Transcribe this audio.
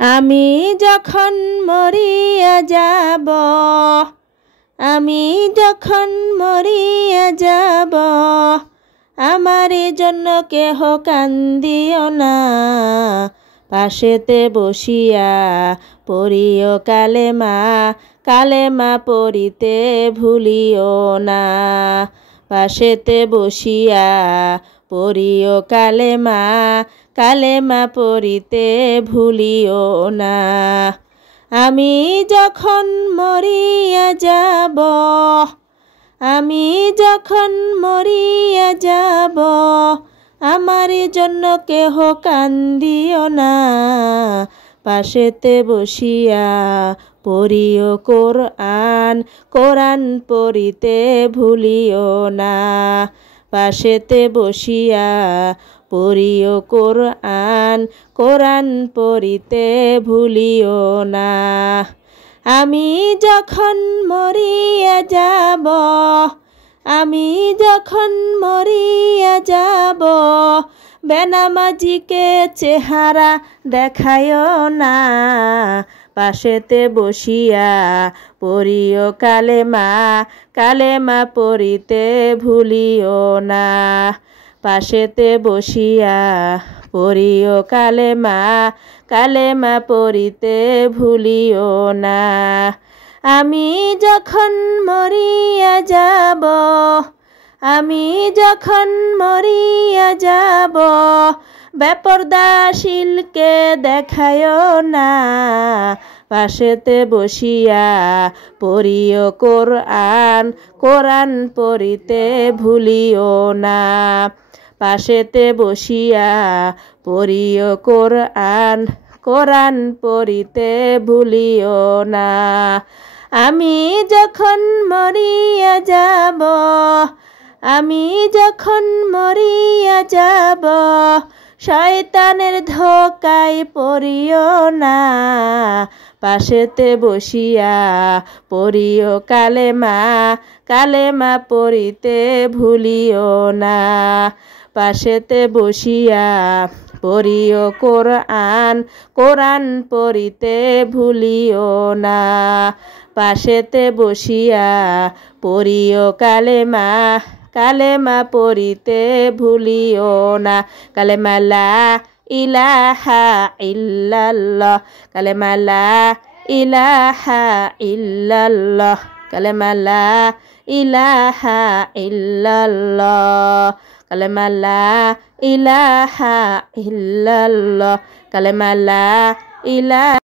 আমি যখন মরিয়া যাব, আমি যখন মরিয়া যাব, আমার জন্য কেহ কান্দিও না। পাশেতে বসিয়া পড়িও কালেমা, কালেমা পড়িতে ভুলিও না। পাশেতে বসিয়া পড়িও কালেমা, কালেমা পড়িতে ভুলিও না। আমি যখন মরিয়া যাব, আমি যখন মরিয়া যাব, আমার জন্য কেহ কান্দিও না। পাশেতে বসিয়া পড়িও কোরআন, কোরআন পড়িতে ভুলিও না। পাশেতে বসিয়া পড়িও কোরআন, কোরআন পড়িতে ভুলিও না। আমি যখন মরিয়া যাব, আমি যখন মরিয়া যাব, বেনামাজিকে চেহারা দেখায়ও না। পাশেতে বসিয়া পড়িও কালেমা, কালেমা পড়িতে ভুলিও না। পাশেতে বসিয়া পড়িও কালেমা, কালেমা পড়িতে ভুলিও না। আমি যখন মরিয়া যাব, আমি যখন মরিয়া যাব, বেপরদাশীলকে দেখায়ও না। পাশেতে বসিয়া পড়িও কোরআন, কোরআন পড়িতে ভুলিও না। পাশেতে বসিয়া পড়িও কোরআন, কোরআন পড়িতে ভুলিও না। আমি যখন মরিয়া যাব, আমি যখন মরিয়া যাব, শয়তানের ধোকায় পড়িও না। পাশেতে বসিয়া পড়িও কালেমা, কালেমা পড়িতে ভুলিও না। পাশেতে বসিয়া পড়িও কোরআন, কোরআন পড়িতে ভুলিও না। পাশেতে বসিয়া পড়িও কালেমা, কালেমা পড়িতে ভুলিও না। কালেমা লা ইলাহা ইল্লাল্লাহ, কালেমা লা ইলাহা ইল্লাল্লাহ, কালেমা লা ইলাহা ইল্লাল্লাহ, কালেমা লা ইলাহা ইল্লাল্লাহ, কালেমা লা ইলাহা